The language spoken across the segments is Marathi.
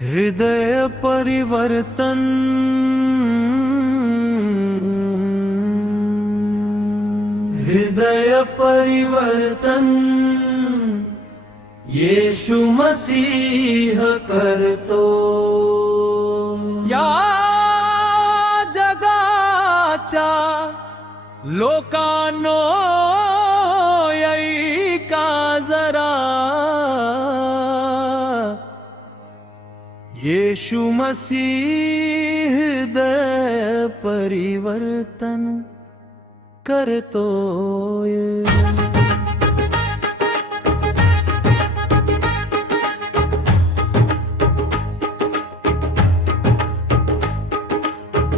हृदय परिवर्तन, हृदय परिवर्तन येशू मसीह करतो। या जगाच्या लोकांनो ऐका जरा, येशू मसीह हृदय परिवर्तन करतोय।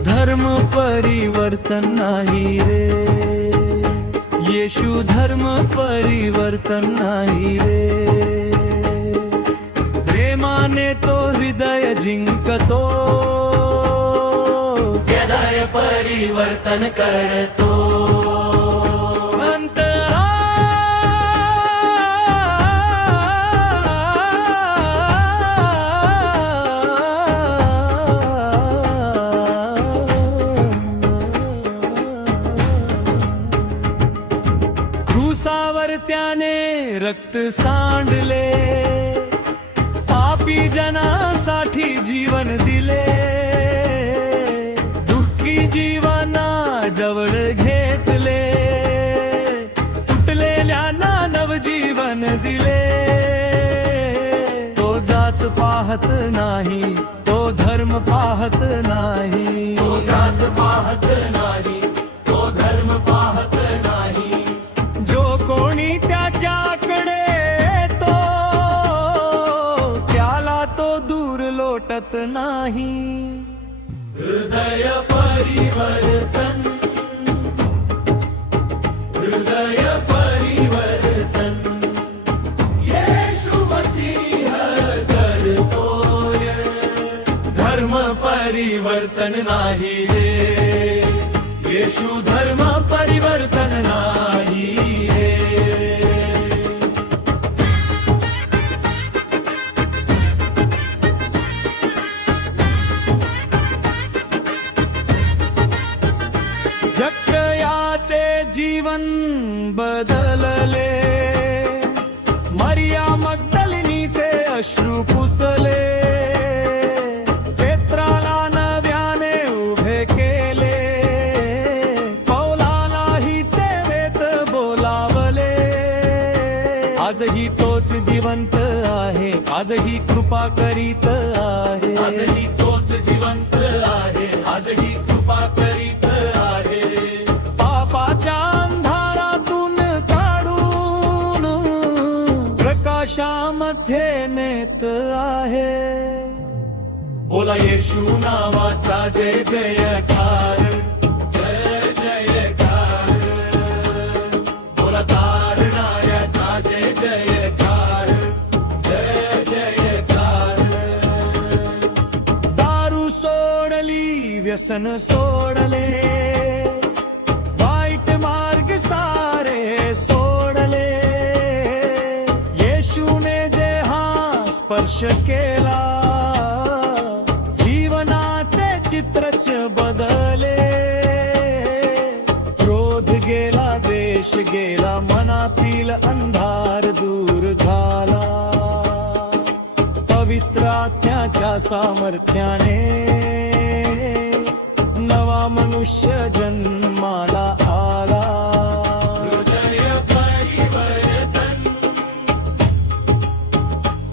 धर्म परिवर्तन नाही रे, येशू धर्म परिवर्तन नाही रे। प्रेमाने तो हृदय जिंकतो, हृदय परिवर्तन करतो। क्रूसावर त्याने रक्त सांडले, पापी जनासाठी जीवन दिले। दुःखी जीवना जवळ घेतले, तुटलेल्यांना नवजीवन दिले। तो जात पाहत नाही, तो धर्म पाहत नाही, तो जात पाहत नाही, तो धर्म पाहत नाही। जो कोणी त्याच्याकडे येतो, त्याला तो दूर लोटत नाही। हृदय परिवर्तन, हृदय परिवर्तन येशू मसीह करतोय। धर्म परिवर्तन नाही रे, येशू धर्म परिवर्तन नाही रे। जक्कयाचे जीवन बदलले, मरिया मग्दलिनीचे अश्रू पुसले। पेत्राला नव्याने उभे केले, पौलालाही सेवेत बोलावले। आजही तोच जिवंत आहे, आजही कृपा करीत आहे। आजही तोच जिवंत आहे, आजही कृपा करीत आहे। पापाच्या अंधारातून काढून प्रकाशामध्ये नेत आहे। बोला येशू नावाचा जय जयकार, जय जयकार। बोला तारणाऱ्याचा जय जयकार, जय जयकार। दारू सोडली, व्यसन सोडले, वाईट मार्ग सारे सोडले। येशूने जे हा स्पर्श केला, जीवनाचे चित्रच बदले। क्रोध गेला, द्वेष गेला, मनातील अंधार दूर झाला। पवित्र आत्म्याच्या सामर्थ्याने नवा मनुष्य जन्माला आला। हृदय परिवर्तन,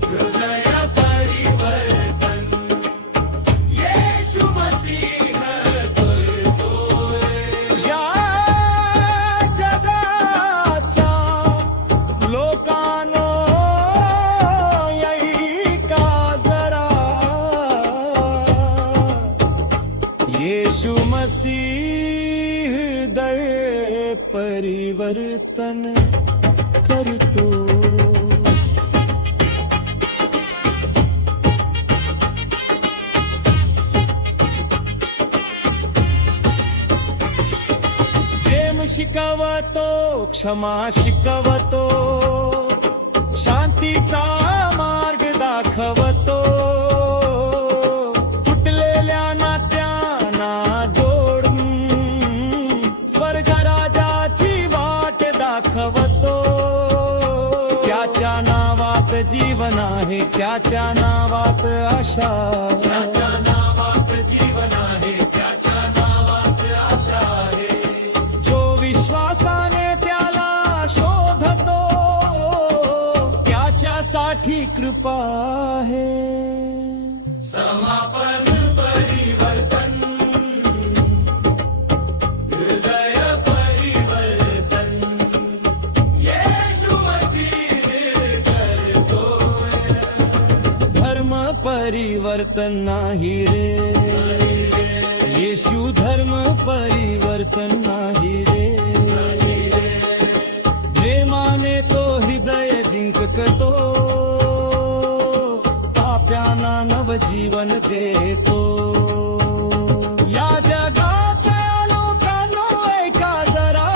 हृदय परिवर्तन येशू मसीह करतोय। या जगाच्या लोकांनो ऐका जरा, येशू मसीह हृदय परिवर्तन करतो। जे प्रेम शिकवतो, क्षमा शिकवतो, शांतीचा मार्ग दाखवतो, तुटलेल्या नात्यांना जोडून स्वर्ग राजाची वाट दाखवतो. त्याच्या नावात जीवन आहे, त्याच्या नावात आशा, त्याच्या नावात जीवन आहे, त्याच्या नावात आशा आहे. जो विश्वासाने त्याला शोधतो, त्याच्यासाठी कृपा आहे. समापन परिवर्तन, हृदय परिवर्तन, येशू मसीह करतोय. धर्म परिवर्तन नाही रे, येशू धर्म परिवर्तन नाही रे. प्रेमाने तो हृदय जिंकतो, पाप्यांना नवजीवन देतो. या जगाच्या लोकांनो ऐका जरा,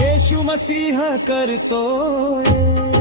येशू मसीह करतोय.